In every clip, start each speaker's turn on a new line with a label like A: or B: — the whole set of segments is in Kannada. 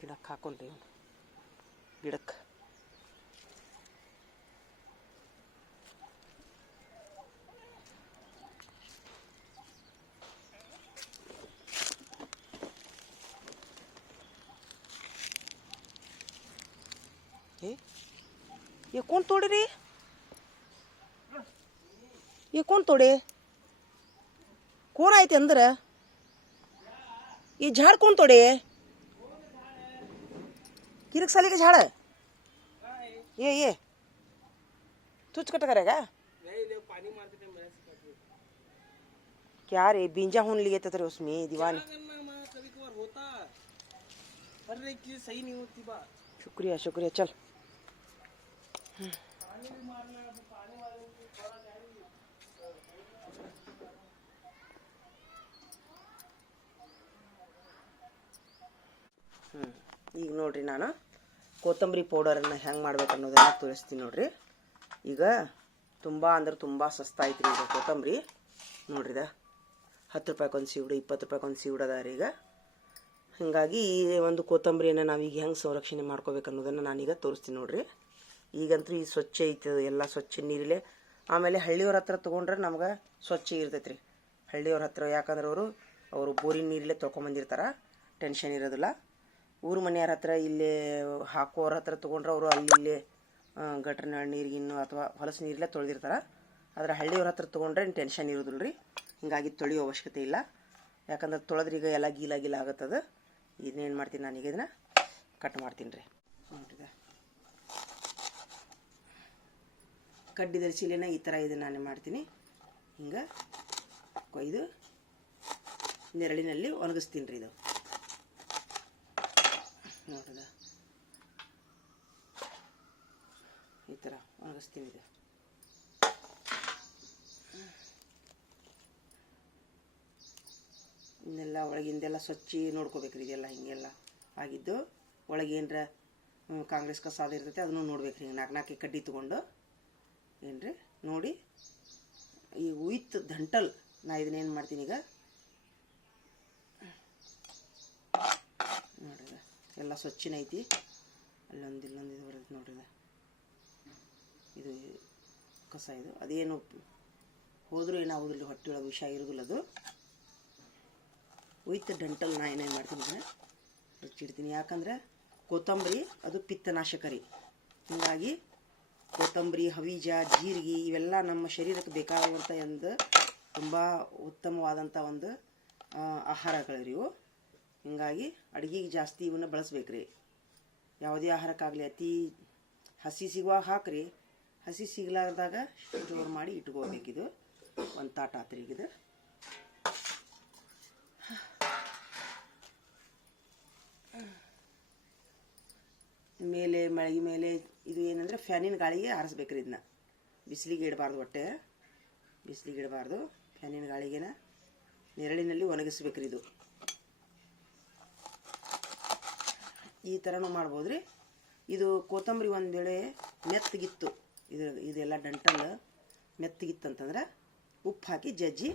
A: ಗಿಡಕ್ಕೆ ಹಾಕೊಂಡ್ರಿ ಗಿಡಕ್ಕೆ ಏ ಕೋನ್ ತೋಡಿರಿ? ಏ ಕೋನ್ ತೋಡಿ? ಕೋನ್ ಐತಿ ಅಂದ್ರ? ಈ ಝಾಡ್ ಕೋನ್ ತೋಡಿ? ये झाड़ कौन तोड़े किरक साली का झाड़ है ये ये तुझ कट करेगा क्या रे बींजा होने लिए थे तेरे उसमें दीवान
B: कभी कभार होता हर एक चीज सही नहीं होती बात
A: शुक्रिया शुक्रिया चल ಹ್ಞೂ ಈಗ ನೋಡ್ರಿ ನಾನು ಕೊತ್ತಂಬರಿ ಪೌಡರನ್ನು ಹೆಂಗೆ ಮಾಡ್ಬೇಕು ಅನ್ನೋದನ್ನು ತೋರಿಸ್ತೀನಿ ನೋಡ್ರಿ. ಈಗ ತುಂಬ ಅಂದ್ರೆ ತುಂಬ ಸಸ್ತಾ ಐತ್ರಿ ಈಗ ಕೊತ್ತಂಬರಿ. ನೋಡ್ರಿದ ಹತ್ತು ರೂಪಾಯಿಗೊಂದು ಸೀವುಡು, ಇಪ್ಪತ್ತು ರೂಪಾಯಿಗೊಂದು ಸೀವುಡು ಅದ ರೀ ಈಗ. ಹಾಗಾಗಿ ಈ ಒಂದು ಕೊತ್ತಂಬರಿಯನ್ನು ನಾವೀಗ ಹೆಂಗೆ ಸಂರಕ್ಷಣೆ ಮಾಡ್ಕೋಬೇಕು ಅನ್ನೋದನ್ನು ನಾನೀಗ ತೋರಿಸ್ತೀನಿ ನೋಡ್ರಿ. ಈಗಂತೂ ಈ ಸ್ವಚ್ಛ ಐತೆ, ಎಲ್ಲ ಸ್ವಚ್ಛ ನೀರಿಲೆ. ಆಮೇಲೆ ಹಳ್ಳಿಯವ್ರ ಹತ್ರ ತೊಗೊಂಡ್ರೆ ನಮ್ಗೆ ಸ್ವಚ್ಛ ಇರ್ತೈತೆ ಹಳ್ಳಿಯವ್ರ ಹತ್ರ ಯಾಕಂದ್ರೆ ಅವರು ಅವರು ಬೋರಿನ ನೀರಲ್ಲೇ ತೊಗೊಂಬಂದಿರ್ತಾರೆ ಟೆನ್ಷನ್ ಇರೋದಿಲ್ಲ. ಊರು ಮನೆಯವ್ರ ಹತ್ರ ಇಲ್ಲಿ ಹಾಕೋರ ಹತ್ರ ತೊಗೊಂಡ್ರೆ ಅವರು ಅಲ್ಲಿ ಇಲ್ಲಿ ಗಟ್ರ ನೀರಿಗಿನ್ನು ಅಥವಾ ಹೊಲಸು ನೀರಲ್ಲೇ ತೊಳೆದಿರ್ತಾರೆ. ಆದರೆ ಹಳ್ಳಿಯವ್ರ ಹತ್ರ ತೊಗೊಂಡ್ರೆ ಟೆನ್ಷನ್ ಇರೋದಿಲ್ಲ ರೀ. ಹಿಂಗಾಗಿ ತೊಳೆಯೋ ಅವಶ್ಯಕತೆ ಇಲ್ಲ. ಯಾಕಂದ್ರೆ ತೊಳೆದ್ರೆ ಈಗ ಎಲ್ಲ ಗೀಲ ಗೀಲ ಇದನ್ನ ಇದನ್ನೇನು ಮಾಡ್ತೀನಿ ನಾನೀಗ ಇದನ್ನ? ಕಟ್ ಮಾಡ್ತೀನಿ ರೀ. ನೋಡ್ರಿ ಕಡ್ಡಿ ದರ್ಶಿಲಿನ ಈ ಥರ ಇದನ್ನು ನಾನು ಮಾಡ್ತೀನಿ. ಹಿಂಗೆ ಕೊಯ್ದು ನೆರಳಿನಲ್ಲಿ ಒಣಗಿಸ್ತೀನಿ ರೀ ಇದು. ನೋಡ್ರದ ಈ ಥರ ಒಣಗಿಸ್ತೀವಿ ಇದು ಇನ್ನೆಲ್ಲ ಒಳಗಿಂದೆಲ್ಲ ಸ್ವಚ್ಛ ನೋಡ್ಕೋಬೇಕ್ರಿ, ಇದೆಲ್ಲ ಹಿಂಗೆಲ್ಲ ಆಗಿದ್ದು ಒಳಗೆ ಏನರ ಕಾಂಗ್ರೆಸ್ ಕಸ ಅದು ಇರ್ತೈತೆ ಅದನ್ನು ನೋಡ್ಬೇಕು ರೀ ನಾಲ್ಕು ನಾಲ್ಕು ಕಡ್ಡಿ ತೊಗೊಂಡು ಏನ್ರಿ, ನೋಡಿ ಈ ಉಯ್ತು ದಂಟಲ್, ನಾ ಇದನ್ನೇನು ಮಾಡ್ತೀನಿ ಈಗ ನೋಡ್ರಿ ಇದು. ಎಲ್ಲ ಸ್ವಚ್ಛನ ಐತಿ. ಅಲ್ಲೊಂದು ಇಲ್ಲೊಂದು ಇದು ಬರ್ತೈತೆ ನೋಡ್ರಿ ಇದು. ಕಸ ಇದು. ಅದೇನು ಹೋದರೂ ಏನಾಗೋದಿಲ್ಲ ಹೊಟ್ಟೆ ಒಳಗೆ ವಿಷ ಇರೋದಿಲ್ಲ ಅದು. ವಿತ್ ಡೆಂಟಲ್ ನಾ ಏನೇನು ಮಾಡ್ತೀನಿ ಅಂದರೆ ಹಚ್ಚಿಡ್ತೀನಿ ಯಾಕಂದ್ರೆ ಕೊತ್ತಂಬರಿ, ಅದು ಪಿತ್ತನಾಶಕರಿ. ಹೀಗಾಗಿ ಕೊತ್ತಂಬರಿ, ಹವೀಜ, ಜೀರಿಗೆ ಇವೆಲ್ಲ ನಮ್ಮ ಶರೀರಕ್ಕೆ ಬೇಕಾಗುವಂಥ ಒಂದು ತುಂಬ ಉತ್ತಮವಾದಂಥ ಒಂದು ಆಹಾರಗಳಿವು ಹೀಗಾಗಿ ಅಡುಗೆಗೆ ಜಾಸ್ತಿ ಇವನ್ನ ಬಳಸ್ಬೇಕ್ರಿ. ಯಾವುದೇ ಆಹಾರಕ್ಕಾಗಲಿ ಅತಿ ಹಸಿ ಸಿಗುವಾಗ ಹಾಕ್ರಿ. ಹಸಿ ಸಿಗ್ಲಾರ್ದಾಗ ಜೋರು ಮಾಡಿ ಇಟ್ಕೋಬೇಕಿದು ಒಂದು ತಾಟ ಆತ್ರಿ ಈಗಿದು. ಮೇಲೆ, ಮಳಿಗೆ ಮೇಲೆ ಇದು ಏನಂದ್ರೆ ಫ್ಯಾನಿನ ಗಾಳಿಗೆ ಆರಿಸ್ಬೇಕ್ರಿ ಇದನ್ನ ಬಿಸಿಲಿಗೆ ಇಡಬಾರ್ದು ಹೊಟ್ಟೆ ಬಿಸಿಲಿಗೆ ಇಡಬಾರ್ದು. ಫ್ಯಾನಿನ ಗಾಳಿಗೆನ ನೆರಳಿನಲ್ಲಿ ಒಣಗಿಸ್ಬೇಕ್ರಿ ಇದು. ಈ ಥರನೂ ಮಾಡ್ಬೋದು ರೀ ಇದು ಕೊತ್ತಂಬರಿ ಒಂದು ವೇಳೆ ಮೆತ್ತಗಿತ್ತು. ಇದು, ಇದೆಲ್ಲ ಡಂಟಲ್ ಮೆತ್ತಗಿತ್ತಂತಂದ್ರೆ ಉಪ್ಪು ಹಾಕಿ ಜಜ್ಜಿ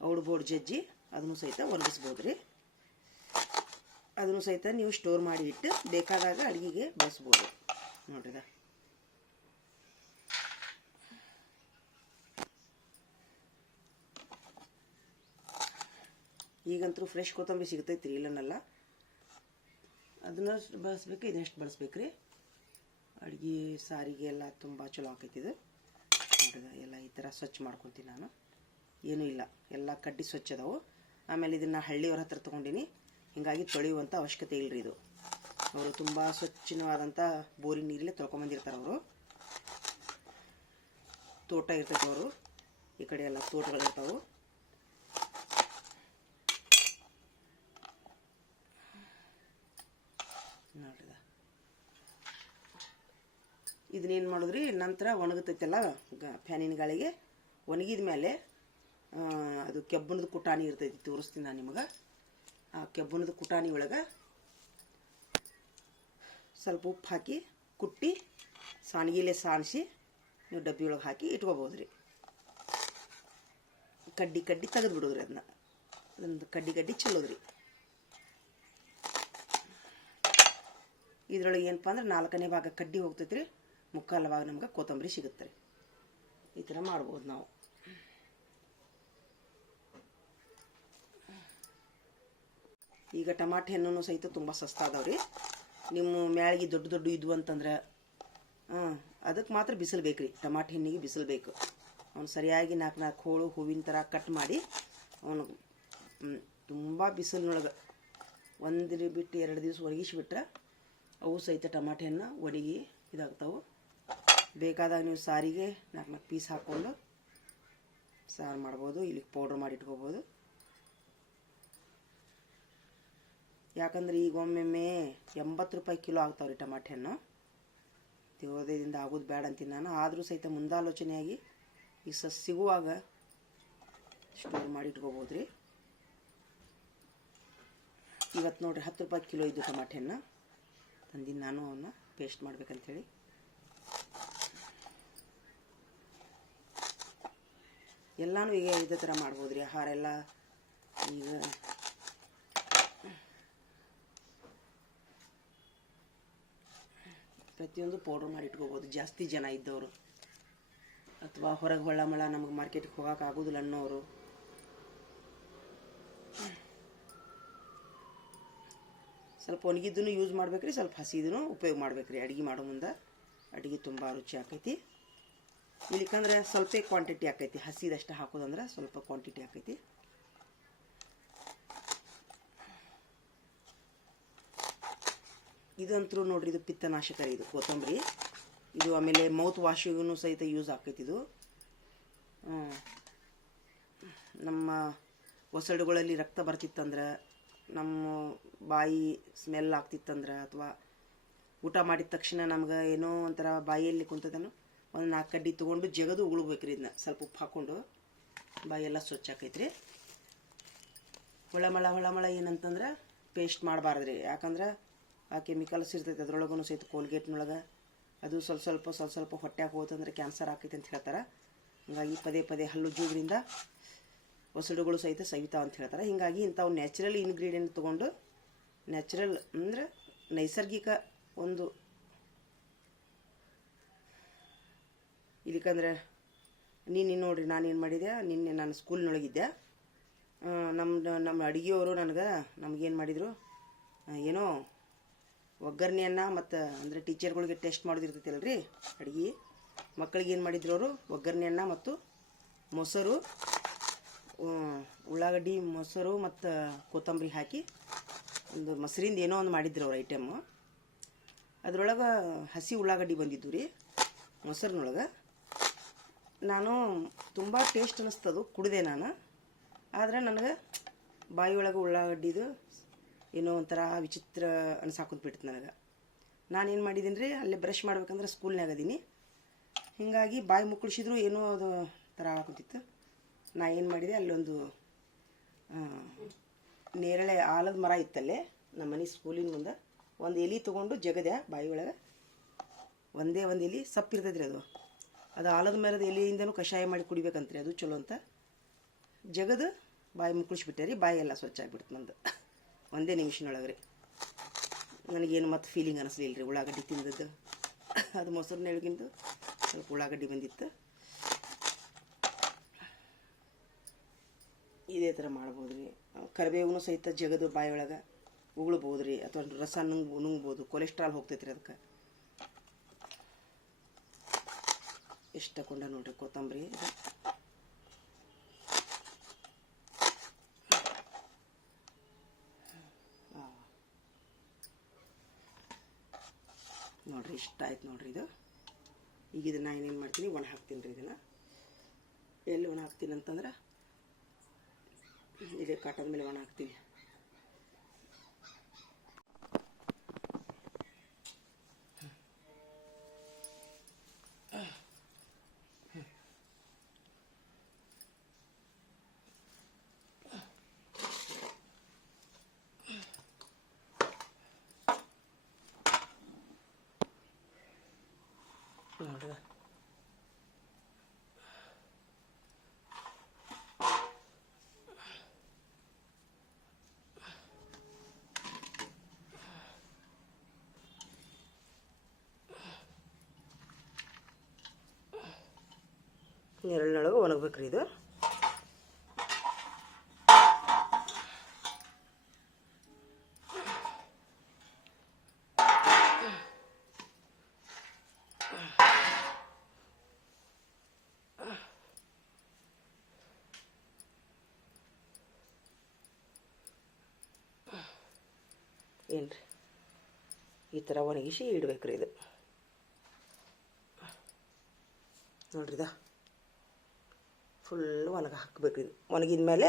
A: ಔಡ್ಬೋರ್ಡ್ ಜಜ್ಜಿ, ಅದನ್ನು ಸಹಿತ ಒಣಗಿಸ್ಬೋದು ರೀ ಅದನ್ನು ಸಹಿತ ನೀವು ಸ್ಟೋರ್ ಮಾಡಿ ಇಟ್ಟು ಬೇಕಾದಾಗ ಅಡುಗೆಗೆ ಬಳಸ್ಬೋದು. ನೋಡ್ರಿ ಈಗಂತೂ ಫ್ರೆಶ್ ಕೊತ್ತಂಬರಿ ಸಿಗ್ತೈತ್ರಿ, ಇಲ್ಲನಲ್ಲ? ಅದನ್ನ ಬಳಸ್ಬೇಕು ಇದೆಷ್ಟು ಬಳಸ್ಬೇಕ್ರಿ? ಅಡುಗೆ ಸಾರಿಗೆ ಎಲ್ಲ ತುಂಬ ಚಲೋ ಆಕೈತಿ ಇದು. ಎಲ್ಲ ಈ ಥರ ಸ್ವಚ್ಛ ಮಾಡ್ಕೊತೀನಿ ನಾನು. ಏನೂ ಇಲ್ಲ, ಎಲ್ಲ ಕಡ್ಡಿ ಸ್ವಚ್ಛ ಅದಾವು. ಆಮೇಲೆ ಇದನ್ನು ಹಳ್ಳಿಯವ್ರ ಹತ್ರ ತೊಗೊಂಡಿನಿ. ಹೀಗಾಗಿ ತೊಳೆಯುವಂಥ ಅವಶ್ಯಕತೆ ಇಲ್ಲರಿ ಇದು. ಅವರು ತುಂಬ ಸ್ವಚ್ಛವಾದಂಥ ಬೋರಿನ ನೀರಲ್ಲೇ ತೊಳ್ಕೊಂಬಂದಿರ್ತಾರೆ ಅವರು. ತೋಟ ಇರ್ತೈತೆ ಅವರು. ಈ ಕಡೆ ಎಲ್ಲ ತೋಟಗಳಿರ್ತಾವೆ. ನೋಡ್ರಿದ ಇದನ್ನೇನು ಮಾಡಿದ್ರಿ? ನಂತರ ಒಣಗತೈತಲ್ಲ ಫ್ಯಾನಿನ ಗಾಳಿಗೆ ಒಣಗಿದ ಮೇಲೆ ಅದು ಕೆಬ್ಬಣದ ಕುಟಾಣಿ ಇರ್ತೈತಿ, ತೋರಿಸ್ತೀನಿ ನಾನು ನಿಮಗೆ. ಆ ಕೆಬ್ಬಣದ ಕುಟಾಣಿ ಒಳಗೆ ಸ್ವಲ್ಪ ಉಪ್ಪು ಹಾಕಿ, ಕುಟ್ಟಿ, ಸಾಣಿಗೆಲೆ ಸಾಣಿಸಿ, ನೀವು ಡಬ್ಬಿ ಒಳಗೆ ಹಾಕಿ ಇಟ್ಕೋಬೋದು ರೀ ಕಡ್ಡಿ ಕಡ್ಡಿ ತೆಗೆದು ಬಿಡೋದ್ರಿ ಅದನ್ನ ಅದೊಂದು ಕಡ್ಡಿ ಕಡ್ಡಿ ಚೆಲ್ಲೋದ್ರಿ ಇದ್ರೊಳಗೆ ಏನಪ್ಪ ಅಂದ್ರೆ ನಾಲ್ಕನೇ ಭಾಗ ಕಡ್ಡಿ ಹೋಗ್ತೈತೆ ರೀ ಮುಕ್ಕಾಲು ಭಾಗ ನಮ್ಗೆ ಕೊತ್ತಂಬರಿ ಸಿಗುತ್ತೆ ರೀ. ಈ ಥರ ಮಾಡ್ಬೋದು ನಾವು. ಈಗ ಟಮಾಟೆ ಹಣ್ಣು ಸಹಿತ ತುಂಬ ಸಸ್ತಾ ರೀ. ನಿಮ್ಮ ಮ್ಯಾಳಿಗೆ ದೊಡ್ಡ ದೊಡ್ಡ ಇದ್ವು ಅಂತಂದ್ರೆ, ಹಾಂ, ಅದಕ್ಕೆ ಮಾತ್ರ ಬಿಸಿಲು ಬೇಕು ರೀ. ಟಮಾಟೆ ಹಣ್ಣಿಗೆ ಬಿಸಿಲು ಬೇಕು. ಅವ್ನು ಸರಿಯಾಗಿ ನಾಲ್ಕು ನಾಲ್ಕು ಹೋಳು ಹೂವಿನ ಥರ ಕಟ್ ಮಾಡಿ, ಅವನು ತುಂಬ ಬಿಸಿಲಿನೊಳಗೆ ಒಂದು ಬಿಟ್ಟು ಎರಡು ದಿವಸ ಒಣಗಿಸ್ಬಿಟ್ರೆ ಅವು ಸಹಿತ ಟಮಾಟೆ ಹಣ್ಣು ಒಣಗಿ ಇದಾಗ್ತಾವೆ. ಬೇಕಾದಾಗ ನೀವು ಸಾರಿಗೆ ನಾಲ್ಕು ನಾಲ್ಕು ಪೀಸ್ ಹಾಕ್ಕೊಂಡು ಸಾರು ಮಾಡ್ಬೋದು, ಇಲ್ಲಿಗೆ ಪೌಡ್ರ್ ಮಾಡಿ ಇಟ್ಕೋಬೋದು. ಯಾಕಂದ್ರೆ ಈಗ ಒಮ್ಮೆಮ್ಮೆ ಎಂಬತ್ತು ರೂಪಾಯಿ ಕಿಲೋ ಆಗ್ತಾವ್ರಿ ಟಮಾಟೆ ಹಣ್ಣು ದೇವೋದಯದಿಂದ ಆಗೋದು ಬೇಡ ಅಂತೀನಿ ನಾನು. ಆದರೂ ಸಹಿತ ಮುಂದಾಲೋಚನೆಯಾಗಿ ಈ ಸ ಸಿಗುವಾಗ ಸ್ಟೋರ್ ಮಾಡಿ ಇಟ್ಕೋಬೋದು ಇವತ್ತು ನೋಡಿರಿ ಹತ್ತು ರೂಪಾಯಿ ಕಿಲೋ ಇದ್ದು ಟಮಾಟೆ ಹಣ್ಣು ತಂದಿದ್ದು ನಾನು ಅವನ್ನ ಪೇಸ್ಟ್ ಮಾಡ್ಬೇಕಂತೇಳಿ. ಎಲ್ಲಾನು ಈಗ ಇದೇ ಥರ ಮಾಡ್ಬೋದು ರೀ ಆಹಾರ ಎಲ್ಲ ಈಗ. ಪ್ರತಿಯೊಂದು ಪೌಡ್ರ್ ಮಾಡಿ ಇಟ್ಕೋಬೋದು, ಜಾಸ್ತಿ ಜನ ಇದ್ದವರು. ಅಥವಾ ಹೊರಗೆ ಹೊಳ್ಳ ಮಳ ನಮಗೆ ಮಾರ್ಕೆಟ್ಗೆ ಹೋಗೋಕ್ಕಾಗೋದಿಲ್ಲ ಅನ್ನೋರು. ಸ್ವಲ್ಪ ಒಣಗಿದ್ದೂ ಯೂಸ್ ಮಾಡ್ಬೇಕ್ರಿ, ಸ್ವಲ್ಪ ಹಸಿದೂ ಉಪಯೋಗ ಮಾಡ್ಬೇಕ್ರಿ. ಅಡುಗೆ ಮಾಡೋ ಮುಂದೆ ಅಡುಗೆ ತುಂಬ ರುಚಿ ಆಕೈತಿ. ಇಲ್ಲಿಕಂದ್ರೆ ಸ್ವಲ್ಪ ಕ್ವಾಂಟಿಟಿ ಆಕೈತಿ. ಹಸಿದಷ್ಟು ಹಾಕೋದಂದ್ರೆ ಸ್ವಲ್ಪ ಕ್ವಾಂಟಿಟಿ ಆಕೈತಿ. ಇದಂತರೂ ನೋಡ್ರಿ, ಇದು ಪಿತ್ತನಾಶಕ ಇದು, ಕೊತ್ತಂಬರಿ. ಇದು ಆಮೇಲೆ ಮೌತ್ ವಾಶಿಗೂ ಸಹಿತ ಯೂಸ್ ಆಕೈತಿ ಇದು. ನಮ್ಮ ಒಸಡುಗಳಲ್ಲಿ ರಕ್ತ ಬರ್ತಿತ್ತಂದ್ರೆ ನಮ್ಮ ಬಾಯಿ ಸ್ಮೆಲ್ ಆಗ್ತಿತ್ತಂದ್ರೆ ಅಥವಾ ಊಟ ಮಾಡಿದ ತಕ್ಷಣ ನಮ್ಗೆ ಏನೋ ಒಂಥರ ಬಾಯಿಯಲ್ಲಿ ಕುಂತದನು, ಒಂದು ನಾಲ್ಕು ಕಡ್ಡಿ ತೊಗೊಂಡು ಜಗದು ಉಗುಳ್ಬೇಕ್ರಿ ಇದನ್ನ ಸ್ವಲ್ಪ ಉಪ್ಪು ಹಾಕ್ಕೊಂಡು ಬಾಯೆಲ್ಲ ಸ್ವಚ್ಛ ಆಕೈತ್ರಿ. ಹೊಳಮಳ ಹೊಳಮಳ ಏನಂತಂದ್ರೆ ಪೇಸ್ಟ್ ಮಾಡಬಾರ್ದ್ರಿ. ಯಾಕಂದ್ರೆ ಆ ಕೆಮಿಕಲ್ಸ್ ಇರ್ತೈತೆ ಅದ್ರೊಳಗೂ ಸಹಿತ ಕೋಲ್ಗೇಟ್ನೊಳಗೆ ಅದು ಸ್ವಲ್ಪ ಸ್ವಲ್ಪ ಸ್ವಲ್ಪ ಸ್ವಲ್ಪ ಹೊಟ್ಟೆಗೆ ಹೋತಂದ್ರೆ ಕ್ಯಾನ್ಸರ್ ಆಕೈತೆ ಅಂತ ಹೇಳ್ತಾರೆ. ಹಾಗಾಗಿ ಪದೇ ಪದೇ ಹಲ್ಲು ಜೂದ್ರಿಂದ ಒಸಡುಗಳು ಸಹಿತ ಸವಿತಾವ ಅಂತ ಹೇಳ್ತಾರೆ. ಹೀಗಾಗಿ ಇಂಥವು ನ್ಯಾಚುರಲ್ ಇಂಗ್ರೀಡಿಯೆಂಟ್ ತೊಗೊಂಡು ನ್ಯಾಚುರಲ್ ಅಂದರೆ ನೈಸರ್ಗಿಕ ಒಂದು ಇದಕ್ಕಂದ್ರೆ ನೀನು ನೋಡ್ರಿ ನಾನೇನು ಮಾಡಿದೆ ನಿನ್ನೆ ನಾನು ಸ್ಕೂಲ್ನೊಳಗಿದ್ದೆ ನಮ್ಮ ನಮ್ಮ ಅಡುಗೆಯವರು ನನಗೆ ನಮಗೇನು ಮಾಡಿದರು? ಏನೋ ಒಗ್ಗರಣೆಯನ್ನು ಮತ್ತು ಅಂದರೆ ಟೀಚರ್ಗಳಿಗೆ ಟೆಸ್ಟ್ ಮಾಡೋದಿರ್ತೈತಲ್ಲ ರೀ ಅಡುಗೆ. ಮಕ್ಕಳಿಗೆ ಏನು ಮಾಡಿದ್ರು ಅವರು? ಒಗ್ಗರಣೆಯನ್ನು ಮತ್ತು ಮೊಸರು. ಉಳ್ಳಾಗಡ್ಡಿ, ಮೊಸರು ಮತ್ತು ಕೊತ್ತಂಬರಿ ಹಾಕಿ ಒಂದು ಮೊಸರಿಂದ ಏನೋ ಒಂದು ಮಾಡಿದ್ರು ಅವ್ರು ಐಟಮ್ಮು ಅದ್ರೊಳಗೆ ಹಸಿ ಉಳ್ಳಾಗಡ್ಡಿ ಬಂದಿದ್ದು ರೀ, ಮೊಸರಿನೊಳಗೆ. ನಾನು ತುಂಬ ಟೇಸ್ಟ್ ಅನ್ನಿಸ್ತದು ಕುಡಿದೆ ನಾನು. ಆದರೆ ನನಗೆ ಬಾಯಿಯೊಳಗೆ ಉಳ್ಳಾಗಡ್ಡಿದು ಏನೋ ಒಂಥರ ವಿಚಿತ್ರ ಅನ್ಸಾಕೊಂಡ್ಬಿಡ್ತು ನನಗೆ. ನಾನೇನು ಮಾಡಿದ್ದೀನಿ ರೀ, ಅಲ್ಲೇ ಬ್ರಷ್ ಮಾಡ್ಬೇಕಂದ್ರೆ ಸ್ಕೂಲ್ನಾಗ ಅದೀನಿ. ಹೀಗಾಗಿ ಬಾಯಿ ಮುಕ್ಕಳಿಸಿದ್ರು ಏನೋ ಅದು ಥರ ಆಗುತ್ತಿತ್ತು ನಾ ಏನು ಮಾಡಿದೆ, ಅಲ್ಲೊಂದು ನೇರಳೆ ಆಲದ ಮರ ಇತ್ತಲ್ಲೇ, ನಮ್ಮ ಮನೆ ಸ್ಕೂಲಿನ ಮುಂದೆ, ಒಂದು ಎಲೆ ತೊಗೊಂಡು ಜಗದೆ ಬಾಯಿ ಒಳಗೆ ಒಂದೇ ಒಂದು ಎಲೆ ಸಪ್ಪಿರ್ತೈತ್ರಿ ಅದು. ಅದು ಆಲದ ಮರದ ಎಲೆಯಿಂದನೂ ಕಷಾಯ ಮಾಡಿ ಕುಡಿಬೇಕಂತ್ರಿ, ಅದು ಚಲೋ ಅಂತ. ಜಗದು ಬಾಯಿ ಮುಕ್ಕಳಿಸ್ಬಿಟ್ಟೆ ರೀ, ಬಾಯಿ ಎಲ್ಲ ಸ್ವಚ್ಛ ಆಗಿಬಿಡ್ತು ನಂದು. ಒಂದೇ ನಿಮಿಷನೊಳಗೆ ರೀ ನನಗೇನು ಮತ್ತೆ ಫೀಲಿಂಗ್ ಅನಿಸ್ಲಿಲ್ಲ ರೀ ಉಳ್ಳಾಗಡ್ಡಿ ತಿಂದದ್ದು. ಅದು ಮೊಸರಿನೊಳಗಿಂದು ಸ್ವಲ್ಪ ಉಳ್ಳಾಗಡ್ಡಿ ಬಂದಿತ್ತು. ಇದೇ ಥರ ಮಾಡ್ಬೋದು ರೀ. ಕರಿಬೇವು ಸಹಿತ ಜಗದು ಬಾಯಿಯೊಳಗೆ ಉಗುಳ್ಬೋದು ರೀ ಅಥವಾ ರಸ ನುಂಗ್, ನುಂಗ್ಬೋದು, ಕೊಲೆಸ್ಟ್ರಾಲ್ ಹೋಗ್ತೈತೆ ರೀ ಅದಕ್ಕೆ. ಇಷ್ಟು ತಗೊಂಡ ನೋಡ್ರಿ ಕೊತ್ತಂಬರಿ. ನೋಡ್ರಿ, ಇಷ್ಟ ಆಯ್ತು ನೋಡ್ರಿ ಇದು. ಈಗ ಇದನ್ನ ಏನೇನು ಮಾಡ್ತೀನಿ, ಒಣ ಹಾಕ್ತೀನಿ ರೀ ಇದನ್ನು. ಎಲ್ಲಿ ಒಣ ಹಾಕ್ತೀನಿ ಅಂತಂದ್ರೆ ಇದೇ ಕಾಟದ ಮೇಲೆ ಒಣ ಹಾಕ್ತೀನಿ ನೋಡ್ರಿ ನೆರಳಿನೊಳಗೆ ಒಣಗ್ಬೇಕ್ರಿ ಇದು ಏನ್ರಿ ಈ ಥರ ಒಣಗಿಸಿ ಇಡ್ಬೇಕ್ರಿ ಇದು ನೋಡ್ರಿದ ಫುಲ್ ಒಣಗ ಹಾಕ್ಬೇಕು ಇದು. ಒಣಗಿದ ಮೇಲೆ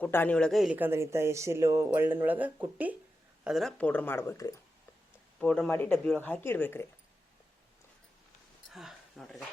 A: ಕುಟಾಣಿ ಒಳಗೆ ಇಲ್ಲಿಕಂದ್ರೆ ಇಂಥ ಎಸಿಲು ಒಳ್ಳನೊಳಗೆ ಕುಟ್ಟಿ ಅದನ್ನು ಪೌಡ್ರ್ ಮಾಡ್ಬೇಕ್ರಿ. ಪೌಡ್ರ್ ಮಾಡಿ ಡಬ್ಬಿ ಒಳಗೆ ಹಾಕಿ ಇಡ್ಬೇಕ್ರಿ. ಹಾಂ ನೋಡ್ರಿದ